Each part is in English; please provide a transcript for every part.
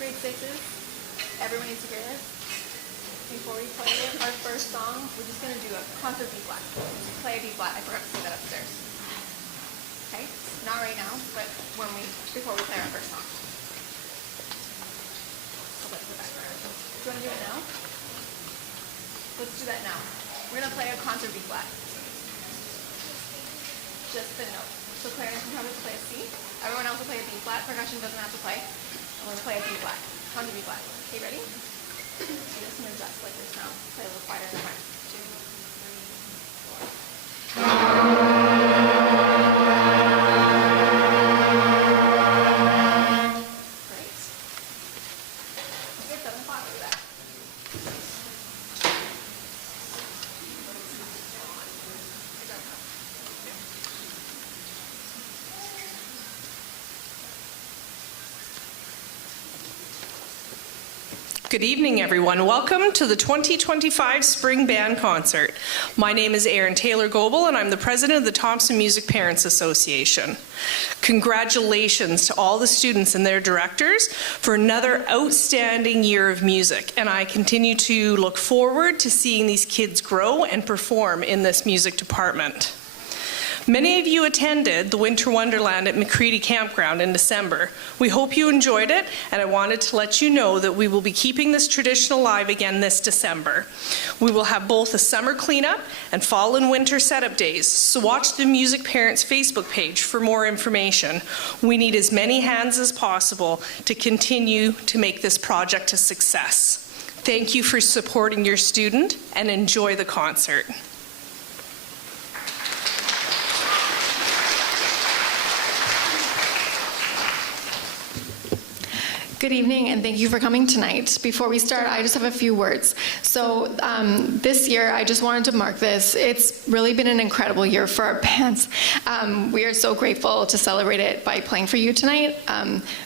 Grade sixes, everyone needs to hear this. Before we play our first song, we're just going to do a concert B flat. Play a B flat. I forgot to say that upstairs. Okay? Not right now, but before we play our first song. So let's go back around. Do you want to do it now? Let's do that now. We're going to play a concert B flat. Just the note. So Claire and I can play a C. Everyone else will play a B flat. Percussion doesn't have to play. I'm going to play a B flat. Concert B flat. Okay, ready? So you're just going to adjust like this now. Play a little quieter in the front. 2, 3, 4. Great. Good, 7 o'clock. Look at that. Good evening, everyone. Welcome to the 2025 Spring Band Concert. My name is Erin Taylor-Goebel, and I'm the president of the Thompson Music Parents Association. Congratulations to all the students and their directors for another outstanding year of music, and I continue to look forward to seeing these kids grow and perform in this music department. Many of you attended the Winter Wonderland at McCready Campground in December. We hope you enjoyed it, and I wanted to let you know that we will be keeping this tradition alive again this December. We will have both a summer cleanup and fall and winter setup days, so watch the Music Parents Facebook page for more information. We need as many hands as possible to continue to make this project a success. Thank you for supporting your student, and enjoy the concert. Good evening, and thank you for coming tonight. Before we start, I just have a few words. So this year, I just wanted to mark this. It's really been an incredible year for our bands. We are so grateful to celebrate it by playing for you tonight.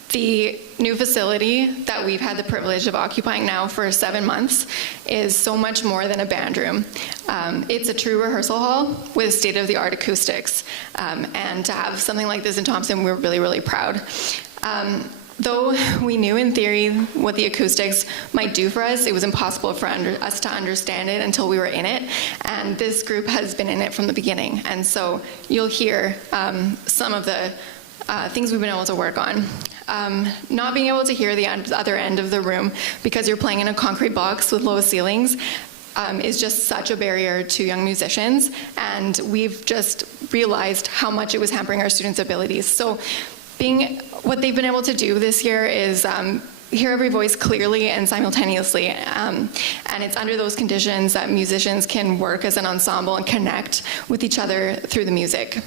The new facility that we've had the privilege of occupying now for 7 months is so much more than a band room. It's a true rehearsal hall with state-of-the-art acoustics. And to have something like this in Thompson, we're really, really proud. Though we knew in theory what the acoustics might do for us, it was impossible for us to understand it until we were in it. And this group has been in it from the beginning. And so you'll hear some of the things we've been able to work on. Not being able to hear the other end of the room because you're playing in a concrete box with low ceilings is just such a barrier to young musicians. And we've just realized how much it was hampering our students' abilities. So what they've been able to do this year is hear every voice clearly and simultaneously. And it's under those conditions that musicians can work as an ensemble and connect with each other through the music.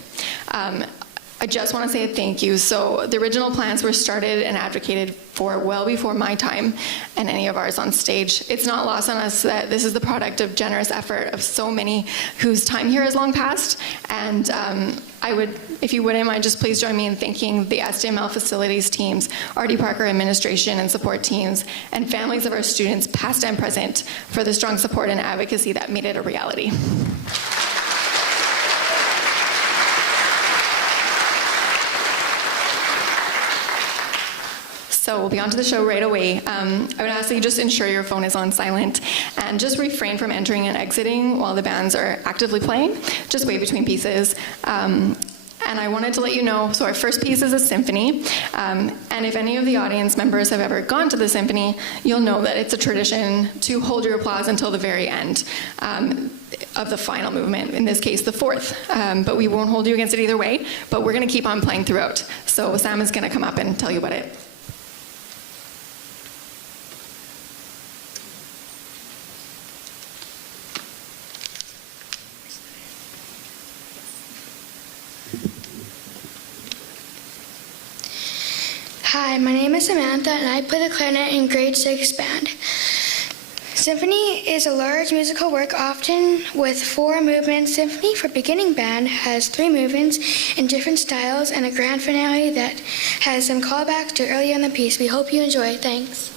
I just want to say a thank you. So the original plans were started and advocated for well before my time and any of ours on stage. It's not lost on us that this is the product of generous effort of so many whose time here has long passed. And I would, if you wouldn't mind, just please join me in thanking the SDML facilities teams, RD Parker administration and support teams, and families of our students, past and present, for the strong support and advocacy that made it a reality. So we'll be on to the show right away. I would ask that you just ensure your phone is on silent and just refrain from entering and exiting while the bands are actively playing. Just wait between pieces. And I wanted to let you know, so our first piece is a symphony. And if any of the audience members have ever gone to the symphony, you'll know that it's a tradition to hold your applause until the very end of the final movement, in this case, the fourth. But we won't hold you against it either way, but we're gonna keep on playing throughout. So Sam is gonna come up and tell you about it. Hi, my name is Samantha and I play the clarinet in grade 6 band. Symphony is a large musical work, often with 4 movements. Symphony for beginning band has 3 movements in different styles and a grand finale that has some callbacks to earlier in the piece. We hope you enjoy. Thanks.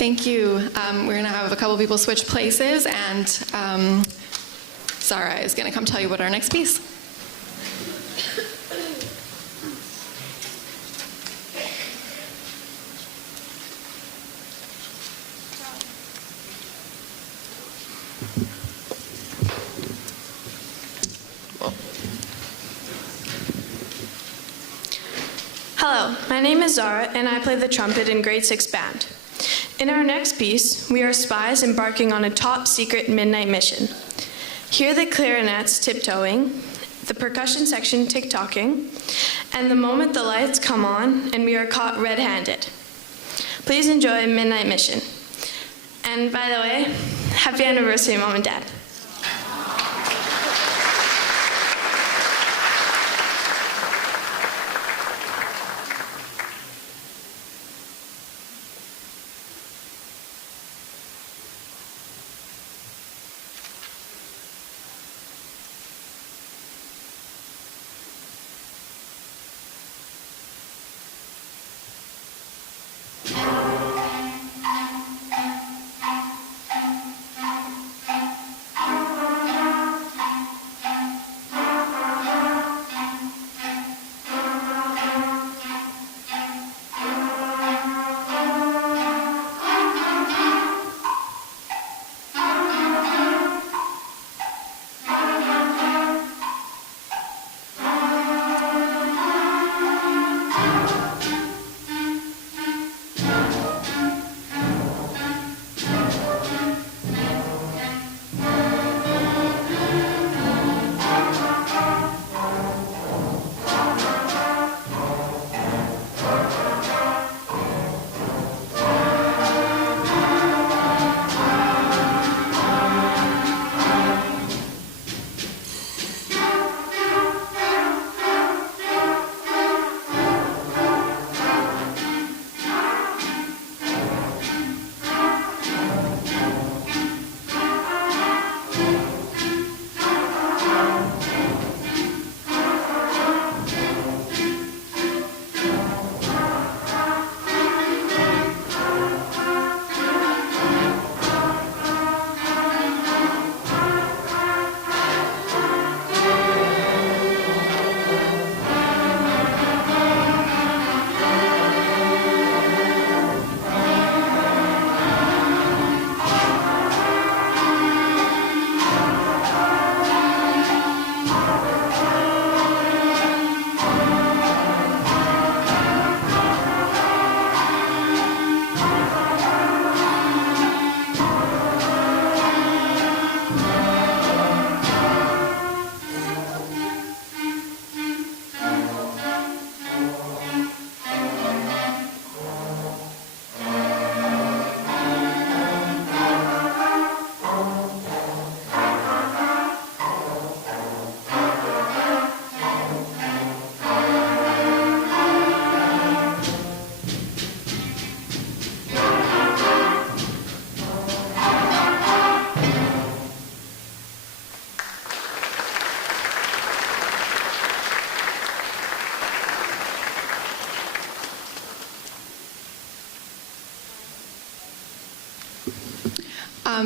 Thank you. We're going to have a couple people switch places, and Zara is going to come tell you about our next piece. Hello, my name is Zara, and I play the trumpet in grade 6 band. In our next piece, we are spies embarking on a top-secret midnight mission. Hear the clarinets tiptoeing, the percussion section tick-tocking, and the moment the lights come on and we are caught red-handed. Please enjoy Midnight Mission. And by the way, happy anniversary, Mom and Dad.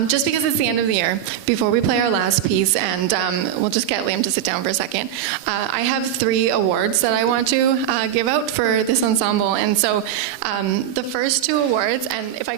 Just because it's the end of the year, before we play our last piece, and we'll just get Liam to sit down for a second, I have 3 awards that I want to give out for this ensemble. And so the first 2 awards, and if I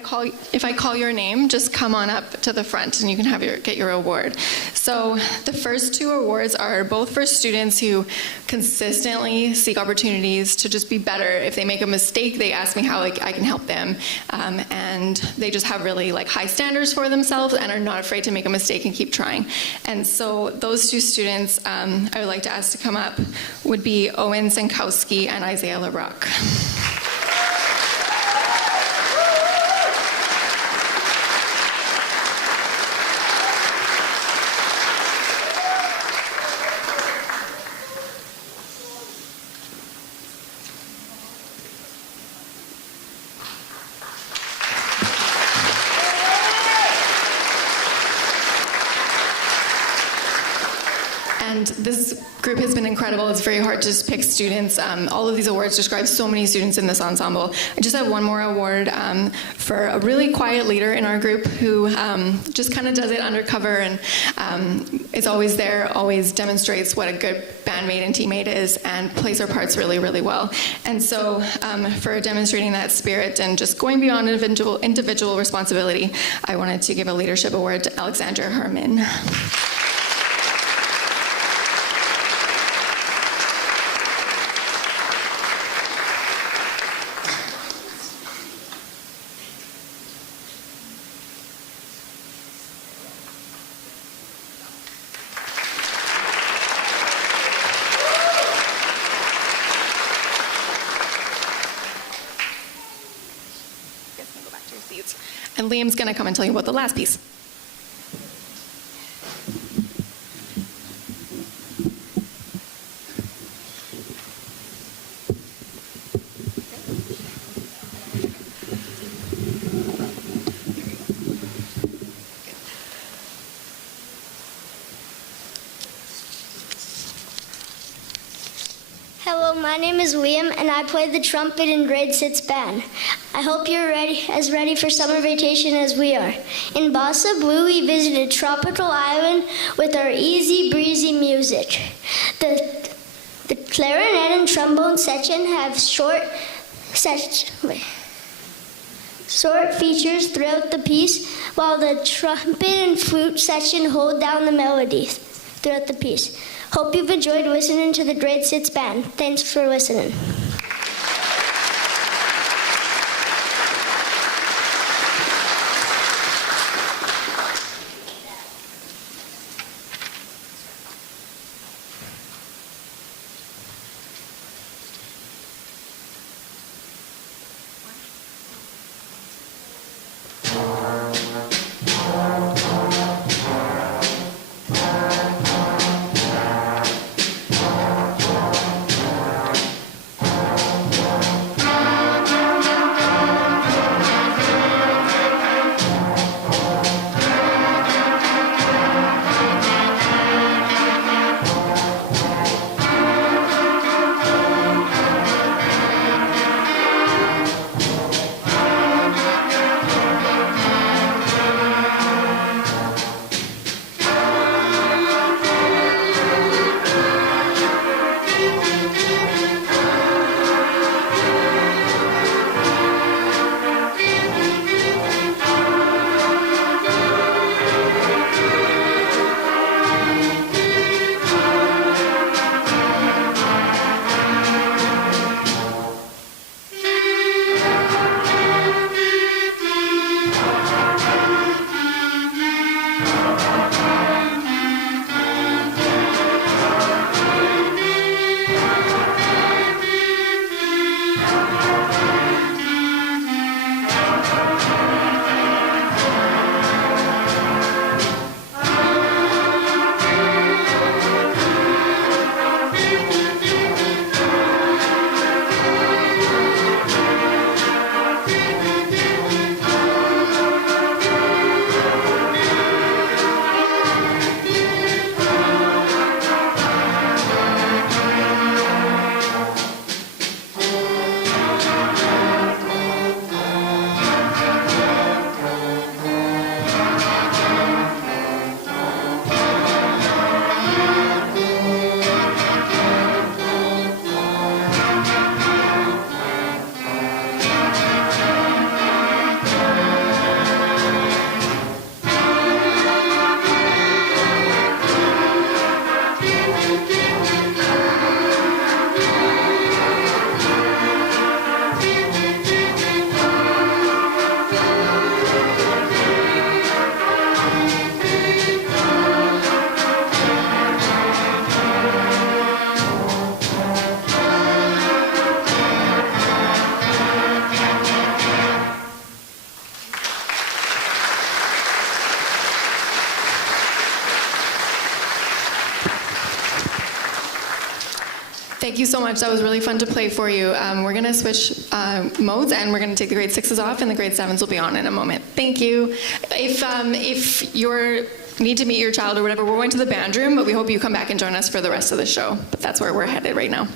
call your name, just come on up to the front and you can get your award. So the first 2 awards are both for students who consistently seek opportunities to just be better. If they make a mistake, they ask me how I can help them, and they just have really high standards for themselves and are not afraid to make a mistake and keep trying. And so those 2 students I would like to ask to come up would be Owen Sankowski and Isaiah LaRock. And this group has been incredible. It's very hard to just pick students. All of these awards describe so many students in this ensemble. I just have one more award for a really quiet leader in our group who just kind of does it undercover and is always there, always demonstrates what a good bandmate and teammate is, and plays her parts really, really well. And so for demonstrating that spirit and just going beyond individual responsibility, I wanted to give a leadership award to Alexandra Herman. And Liam's going to come and tell you about the last piece. Hello, my name is Liam, and I play the trumpet in grade 6 band. I hope you're ready for summer vacation as we are. In Bassa Blue, we visited tropical island with our easy breezy music. The clarinet and trombone section have short features throughout the piece, while the trumpet and flute section hold down the melodies throughout the piece. Hope you've enjoyed listening to the grade 6 band. Thanks for listening. Thank you so much. That was really fun to play for you. We're going to switch modes, and we're going to take the grade 6s off, and the grade 7s will be on in a moment. Thank you. If you're need to meet your child or whatever, we're going to the band room, but we hope you come back and join us for the rest of the show. But that's where we're headed right now.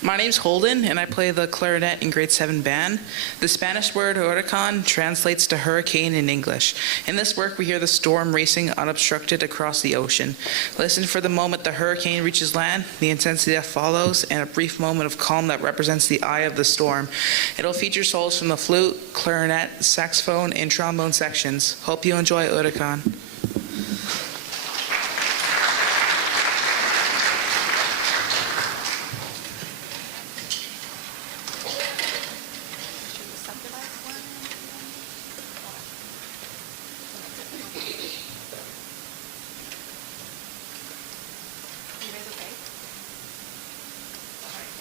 My name's Holden, and I play the clarinet in grade 7 band. The Spanish word huracán translates to hurricane in English. In this work, we hear the storm racing unobstructed across the ocean. Listen for the moment the hurricane reaches land, the intensity that follows, and a brief moment of calm that represents the eye of the storm. It'll feature solos from the flute, clarinet, saxophone, and trombone sections. Hope you enjoy huracán.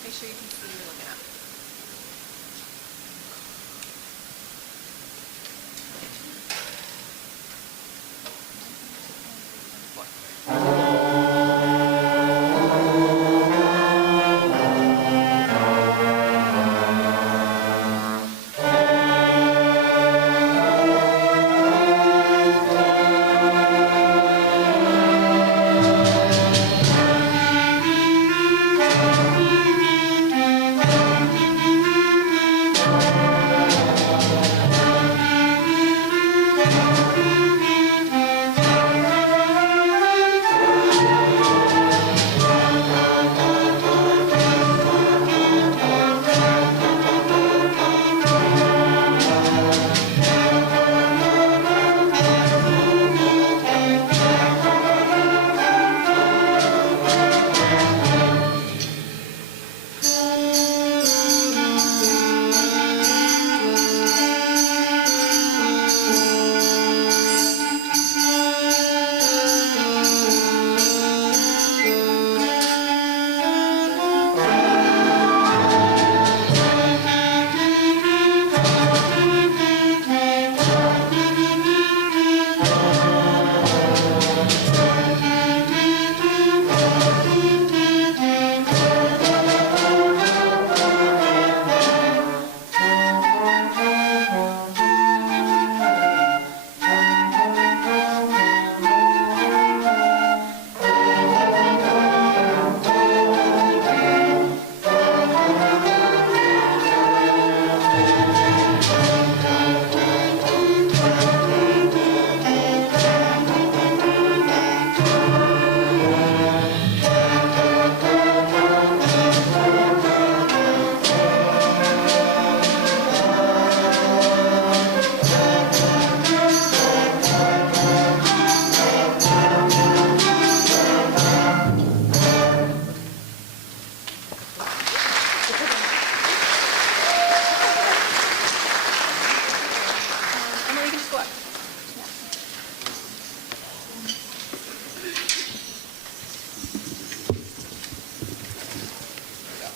Make sure you can see you're looking up.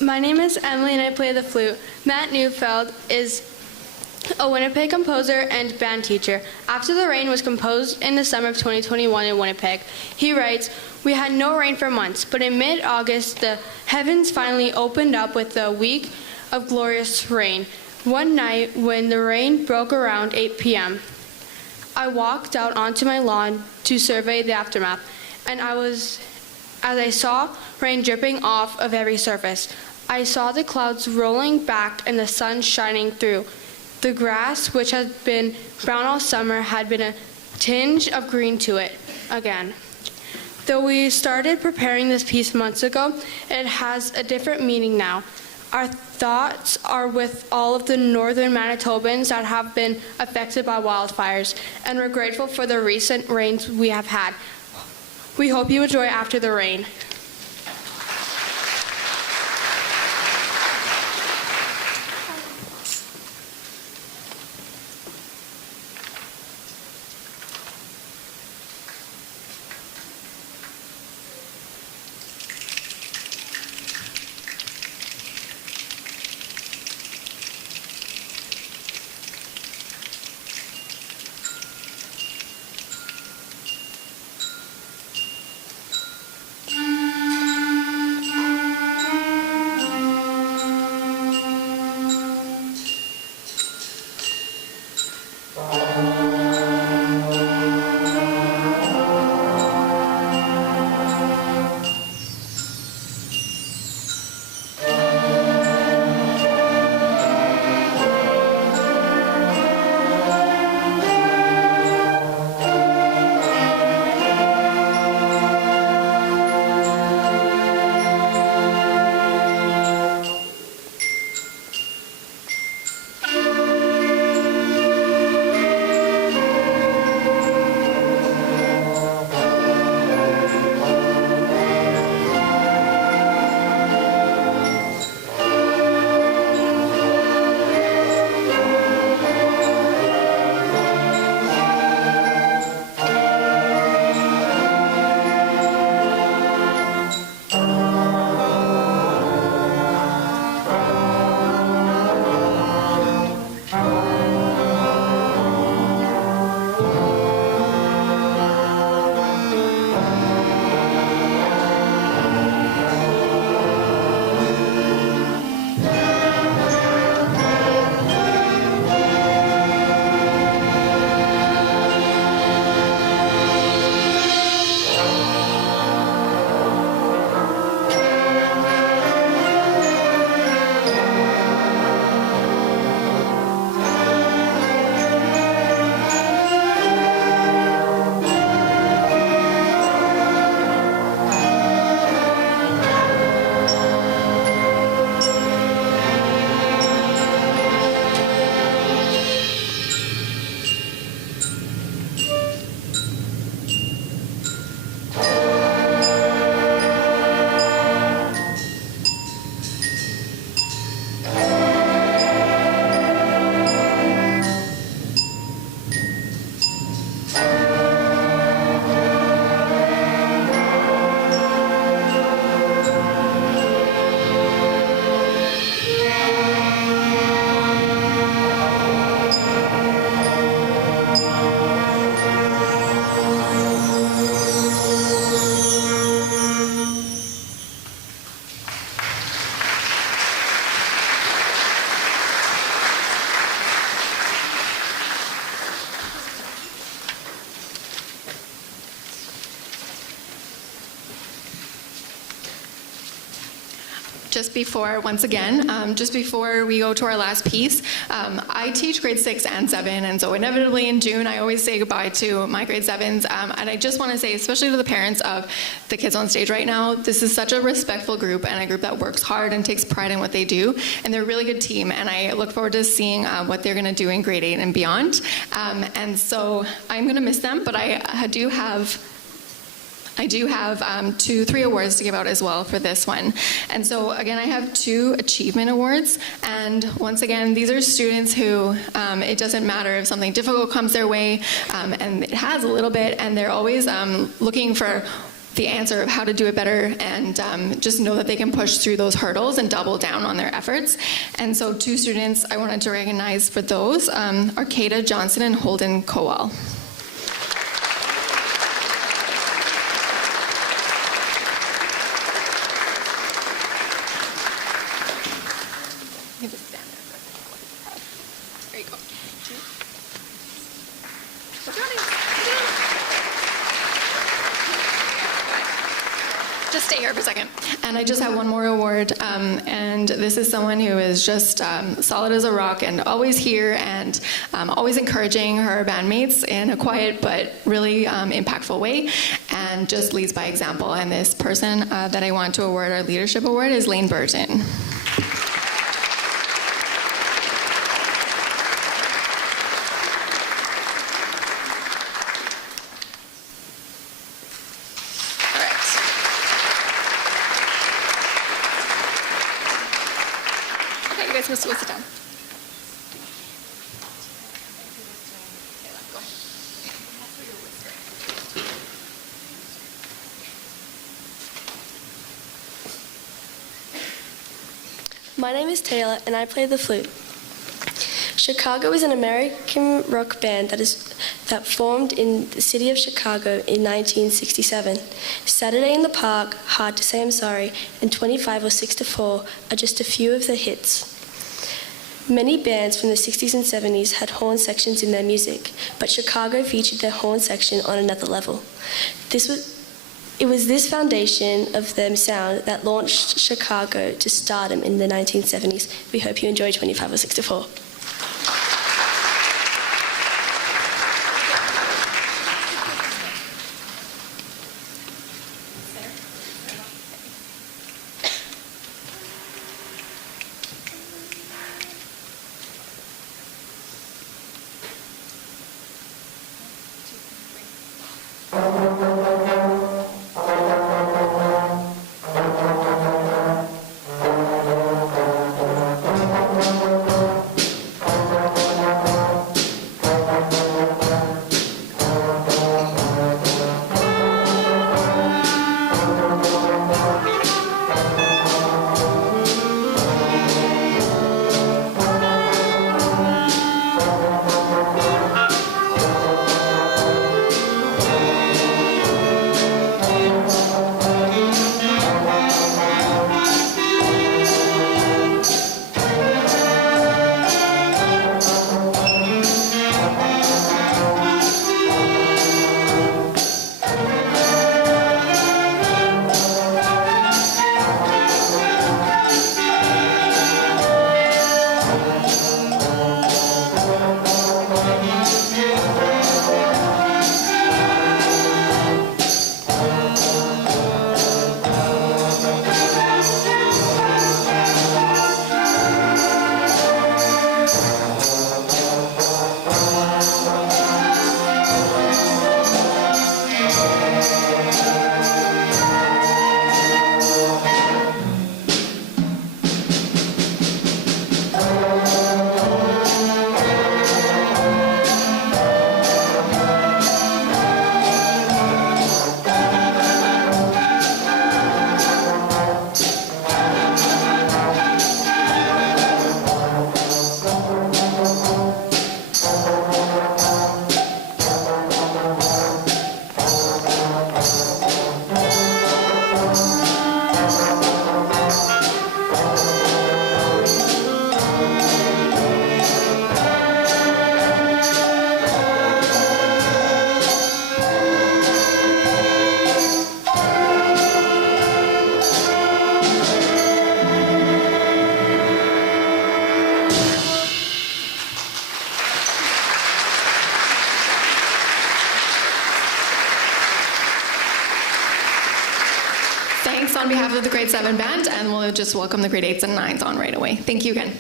My name is Emily and I play the flute. Matt Neufeld is a Winnipeg composer and band teacher. After the Rain was composed in the summer of 2021 in Winnipeg. He writes, "We had no rain for months, but in mid-August the heavens finally opened up with a week of glorious rain. One night when the rain broke around 8 p.m., I walked out onto my lawn to survey the aftermath, and as I saw rain dripping off of every surface, I saw the clouds rolling back and the sun shining through. The grass, which had been brown all summer, had been a tinge of green to it again. Though we started preparing this piece months ago, it has a different meaning now. Our thoughts are with all of the northern Manitobans that have been affected by wildfires, and we're grateful for the recent rains we have had. We hope you enjoy After the Rain." Just before, once again, just before we go to our last piece, I teach grade 6 and 7, and so inevitably in June, I always say goodbye to my grade 7s, and I just want to say, especially to the parents of the kids on stage right now, this is such a respectful group, and a group that works hard and takes pride in what they do, and they're a really good team, and I look forward to seeing what they're going to do in grade 8 and beyond, and so I'm going to miss them, but I do have 3 awards to give out as well for this one. And so again, I have 2 achievement awards. And once again, these are students who, it doesn't matter if something difficult comes their way, and it has a little bit, and they're always looking for the answer of how to do it better, and just know that they can push through those hurdles and double down on their efforts. And so 2 students I wanted to recognize for those are Kata Johnson and Holden Kowal. You can just stand there for a second. There you go. What's your name? Just stay here for a second. And I just have one more award, and this is someone who is just solid as a rock and always here and always encouraging her bandmates in a quiet but really impactful way, and just leads by example. And this person that I want to award our leadership award is Lane Burton. You guys must go sit down. My name is Taylor, and I play the flute. Chicago is an American rock band that formed in the city of Chicago in 1967. Saturday in the Park, Hard to Say I'm Sorry, and 25 or 6 to 4 are just a few of the hits. Many bands from the 60s and 70s had horn sections in their music, but Chicago featured their horn section on another level. It was this foundation of their sound that launched Chicago to stardom in the 1970s. We hope you enjoy 25 or 6 to 4. Thanks on behalf of the grade 7 band, and we'll just welcome the grade 8s and 9s on right away. Thank you again.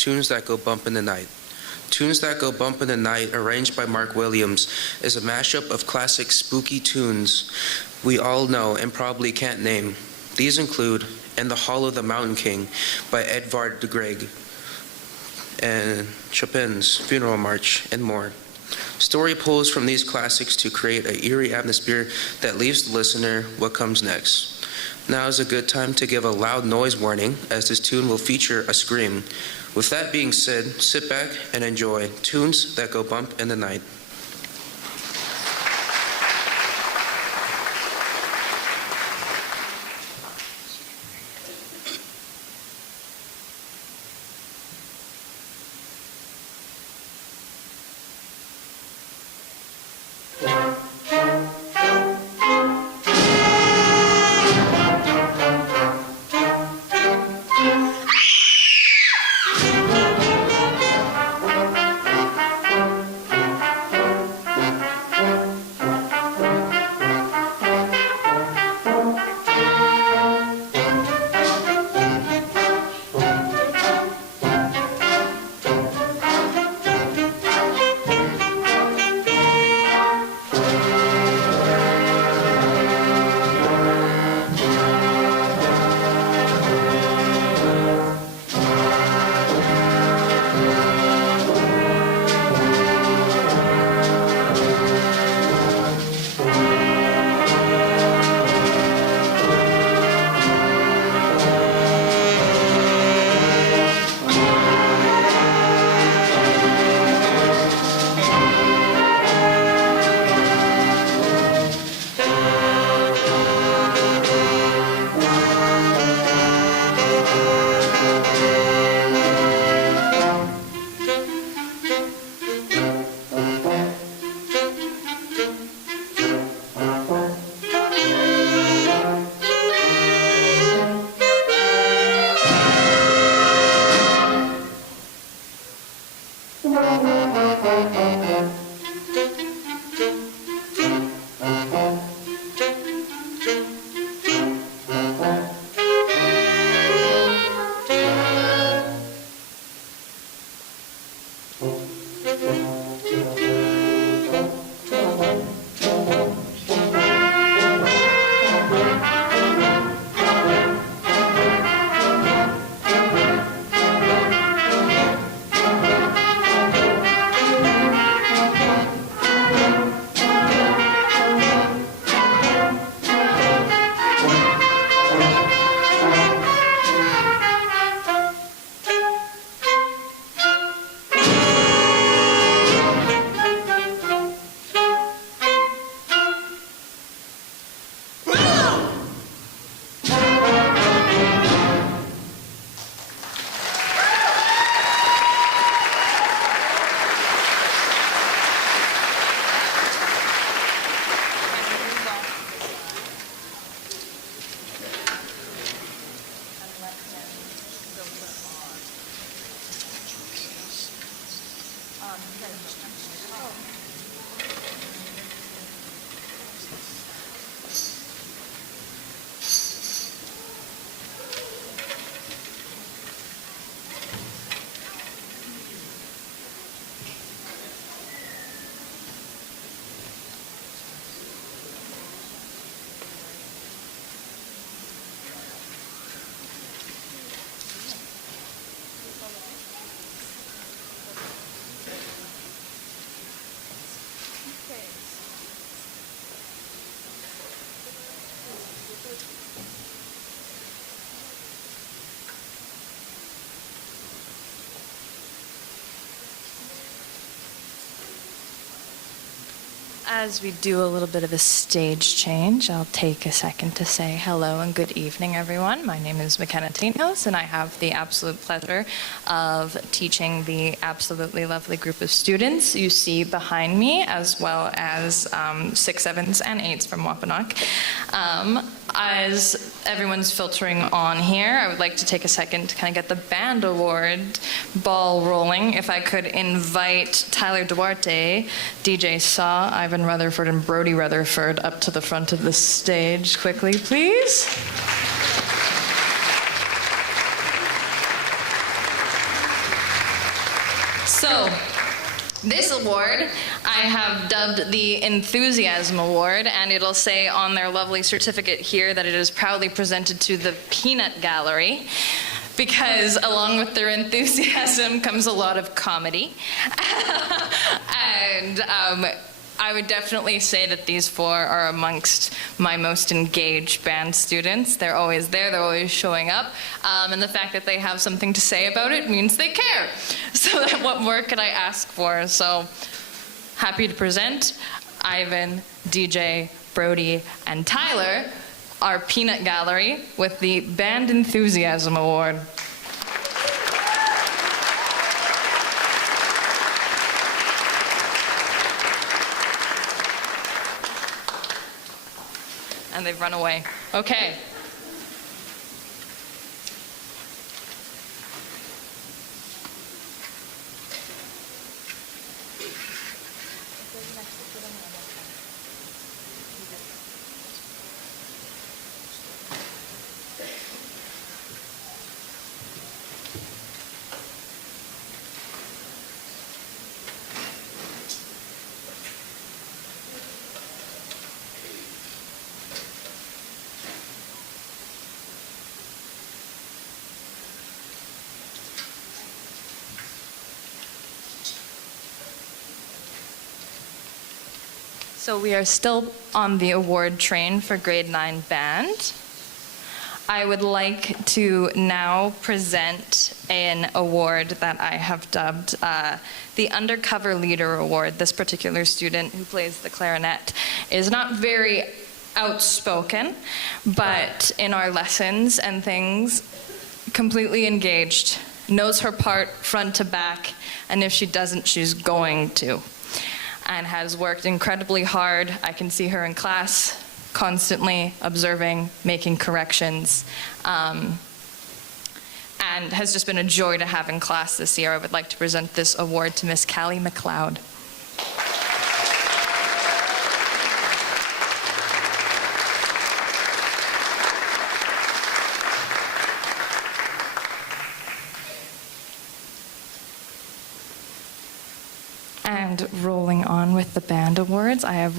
Tunes That Go Bump in the Night. Tunes That Go Bump in the Night, arranged by Mark Williams, is a mashup of classic spooky tunes we all know and probably can't name. These include In the Hall of the Mountain King by Edvard de Grieg, and Chopin's Funeral March, and more. Story pulls from these classics to create an eerie atmosphere that leaves the listener what comes next. Now is a good time to give a loud noise warning, as this tune will feature a scream. With that being said, sit back and enjoy Tunes That Go Bump in the Night. As we do a little bit of a stage change, I'll take a second to say hello and good evening, everyone. My name is McKenna Teenhouse, and I have the absolute pleasure of teaching the absolutely lovely group of students you see behind me, as well as 6, 7s, and 8s from Wampanoag. As everyone's filtering on here, I would like to take a second to kind of get the band award ball rolling. If I could invite Tyler Duarte, DJ Saw, Ivan Rutherford, and Brody Rutherford up to the front of the stage quickly, please. This award I have dubbed the Enthusiasm Award, and it'll say on their lovely certificate here that it is proudly presented to the Peanut Gallery, because along with their enthusiasm comes a lot of comedy. And I would definitely say that these four are amongst my most engaged band students. They're always there, they're always showing up, and the fact that they have something to say about it means they care. So what more could I ask for? So happy to present Ivan, DJ, Brody, and Tyler, our Peanut Gallery, with the Band Enthusiasm Award. And they've run away. Okay. So we are still on the award train for grade 9 band. I would like to now present an award that I have dubbed the Undercover Leader Award. This particular student who plays the clarinet is not very outspoken, but in our lessons and things, completely engaged, knows her part front to back, and if she doesn't, she's going to. And has worked incredibly hard. I can see her in class, constantly observing, making corrections, and has just been a joy to have in class this year. I would like to present this award to Miss Callie McLeod. And rolling on with the band awards, I have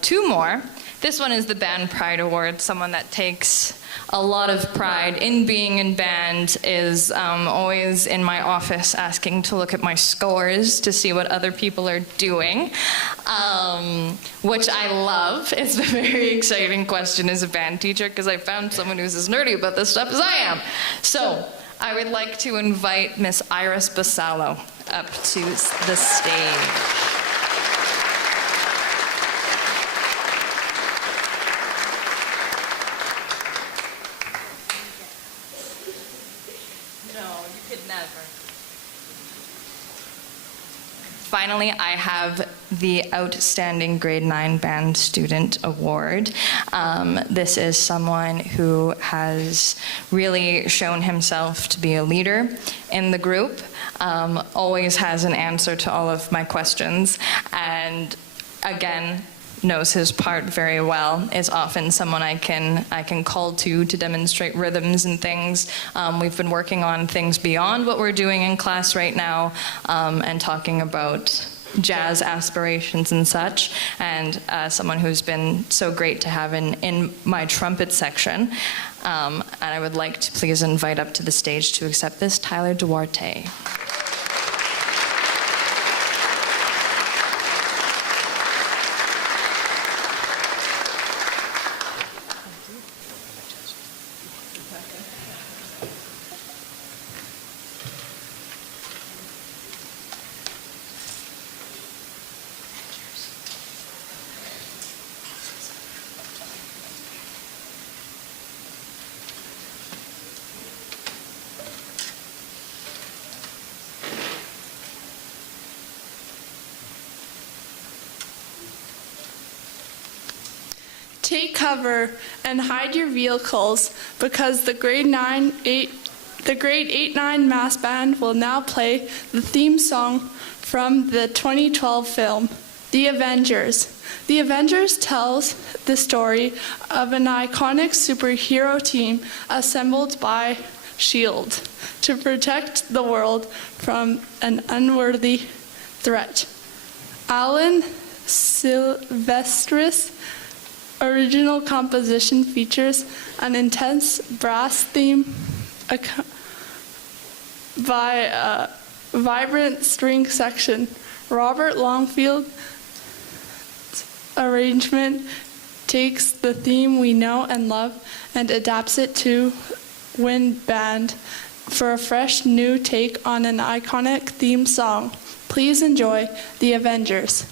two more. This one is the Band Pride Award. Someone that takes a lot of pride in being in band, is always in my office asking to look at my scores to see what other people are doing, which I love. It's a very exciting question as a band teacher, because I found someone who's as nerdy about this stuff as I am. So I would like to invite Miss Iris Basallo up to the stage. Finally, I have the Outstanding Grade 9 Band Student Award. This is someone who has really shown himself to be a leader in the group, always has an answer to all of my questions, and again, knows his part very well, is often someone I can call to demonstrate rhythms and things. We've been working on things beyond what we're doing in class right now, and talking about jazz aspirations and such, and someone who's been so great to have in my trumpet section. And I would like to please invite up to the stage to accept this, Tyler Duarte. Take cover and hide your vehicles, because the grade 8-9 mass band will now play the theme song from the 2012 film, The Avengers. The Avengers tells the story of an iconic superhero team assembled by S.H.I.E.L.D. to protect the world from an unworthy threat. Alan Silvestris' original composition features an intense brass theme by a vibrant string section. Robert Longfield's arrangement takes the theme we know and love and adapts it to wind band for a fresh new take on an iconic theme song. Please enjoy The Avengers.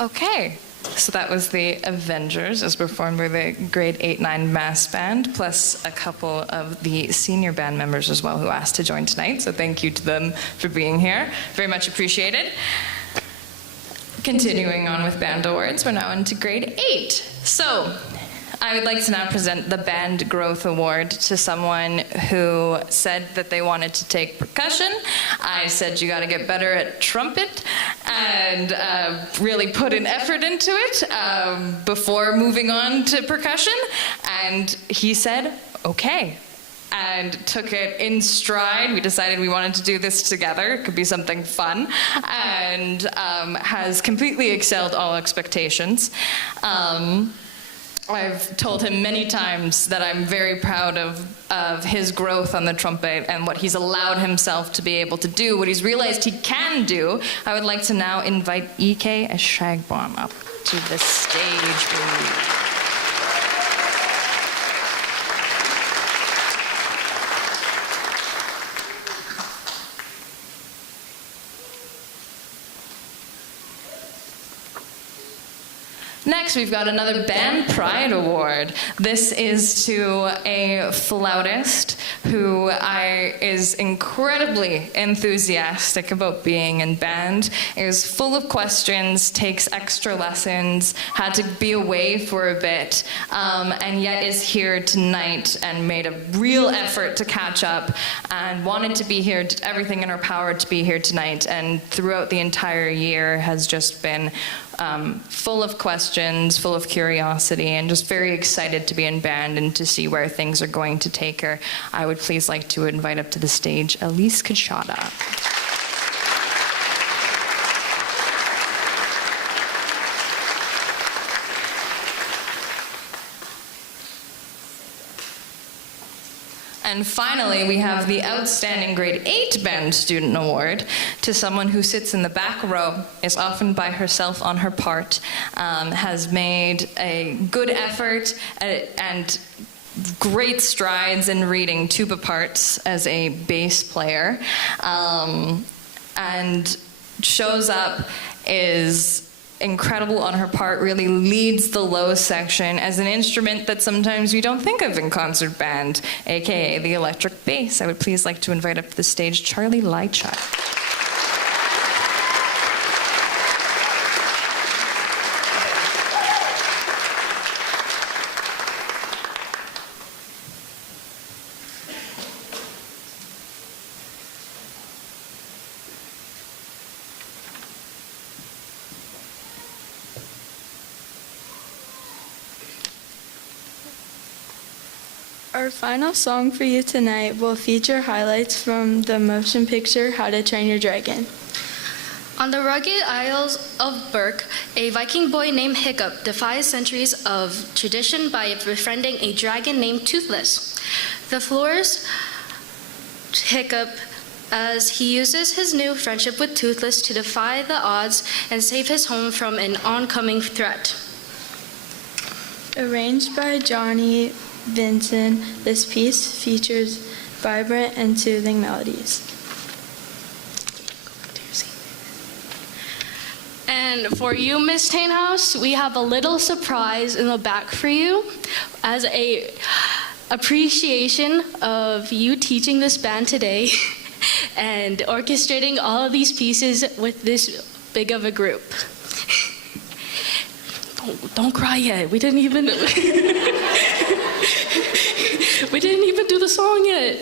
Okay, so that was The Avengers, as performed by the grade 8-9 mass band, plus a couple of the senior band members as well who asked to join tonight. So thank you to them for being here. Very much appreciated. Continuing on with band awards, we're now into grade 8. So I would like to now present the Band Growth Award to someone who said that they wanted to take percussion. I said you got to get better at trumpet and really put an effort into it before moving on to percussion. And he said, okay, and took it in stride. We decided we wanted to do this together. It could be something fun, and has completely excelled all expectations. I've told him many times that I'm very proud of his growth on the trumpet and what he's allowed himself to be able to do, what he's realized he can do. I would like to now invite E.K. Shagbon up to the stage, please. Next, we've got another Band Pride Award. This is to a flautist who is incredibly enthusiastic about being in band, is full of questions, takes extra lessons, had to be away for a bit, and yet is here tonight and made a real effort to catch up and wanted to be here, did everything in her power to be here tonight, and throughout the entire year has just been full of questions, full of curiosity, and just very excited to be in band and to see where things are going to take her. I would please like to invite up to the stage Elise Kachada. And finally, we have the Outstanding Grade 8 Band Student Award to someone who sits in the back row, is often by herself on her part, has made a good effort and great strides in reading tuba parts as a bass player, and shows up, is incredible on her part, really leads the low section as an instrument that sometimes we don't think of in concert band, aka the electric bass. I would please like to invite up to the stage Charlie Lychuk. Our final song for you tonight will feature highlights from the motion picture How to Train Your Dragon. On the rugged Isles of Berk, a Viking boy named Hiccup defies centuries of tradition by befriending a dragon named Toothless. The floors Hiccup as he uses his new friendship with Toothless to defy the odds and save his home from an oncoming threat. Arranged by Johnny Vinson, this piece features vibrant and soothing melodies. And for you, Miss Tainhouse, we have a little surprise in the back for you as a appreciation of you teaching this band today and orchestrating all of these pieces with this big of a group. Don't cry yet. We didn't even do the song yet.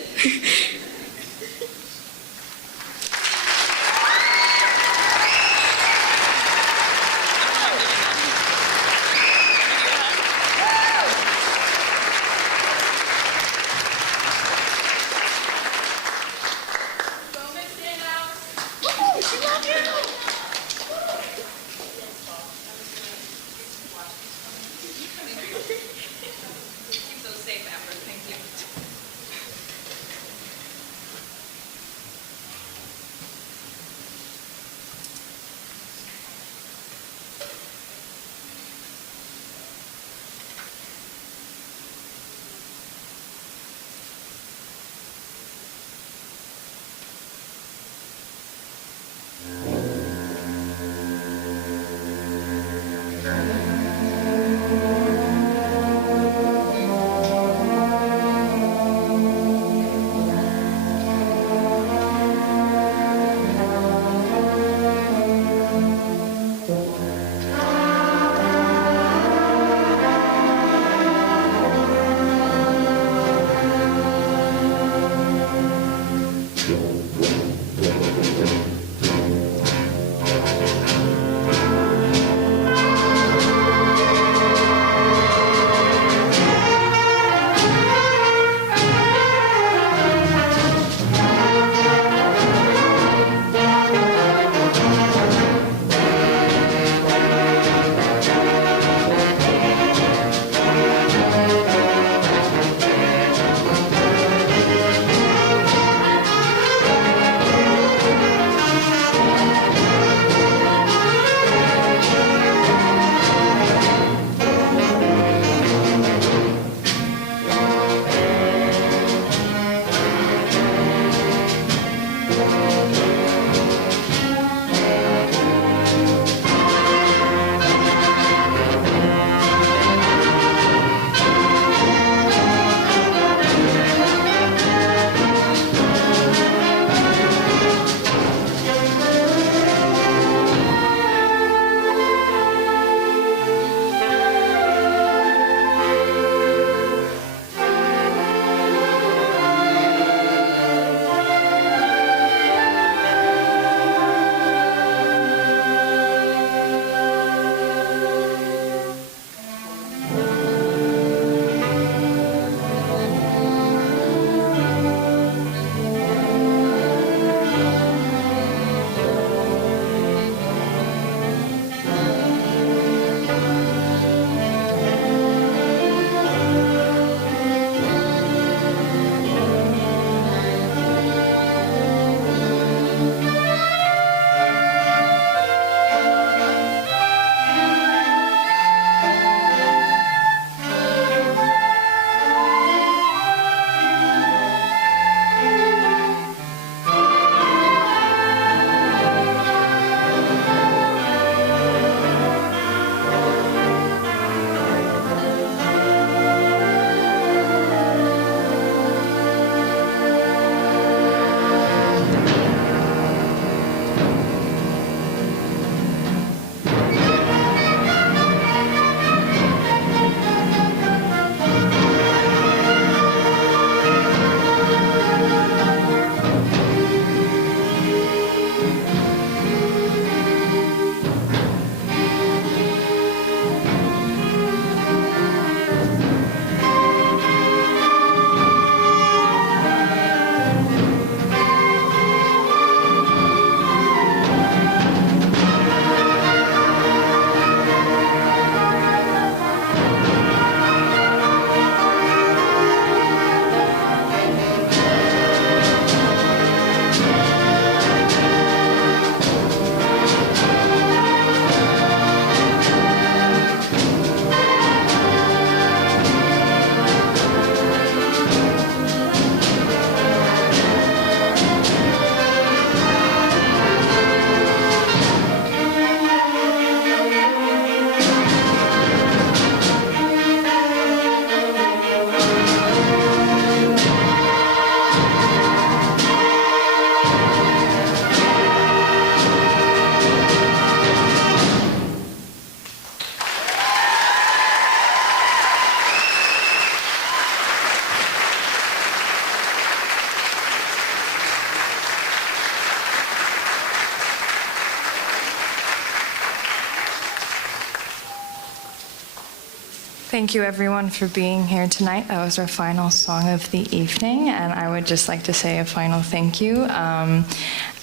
Thank you everyone for being here tonight. That was our final song of the evening, and I would just like to say a final thank you.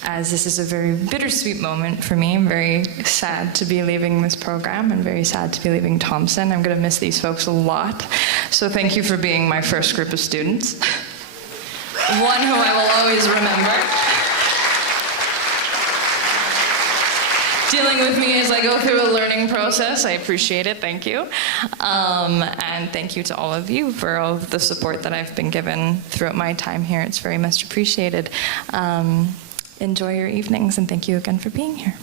As this is a very bittersweet moment for me. I'm very sad to be leaving this program and very sad to be leaving Thompson. I'm going to miss these folks a lot. So thank you for being my first group of students. One who I will always remember. Dealing with me as I go through a learning process. I appreciate it. Thank you. And thank you to all of you for all of the support that I've been given throughout my time here. It's very much appreciated. Enjoy your evenings, and thank you again for being here.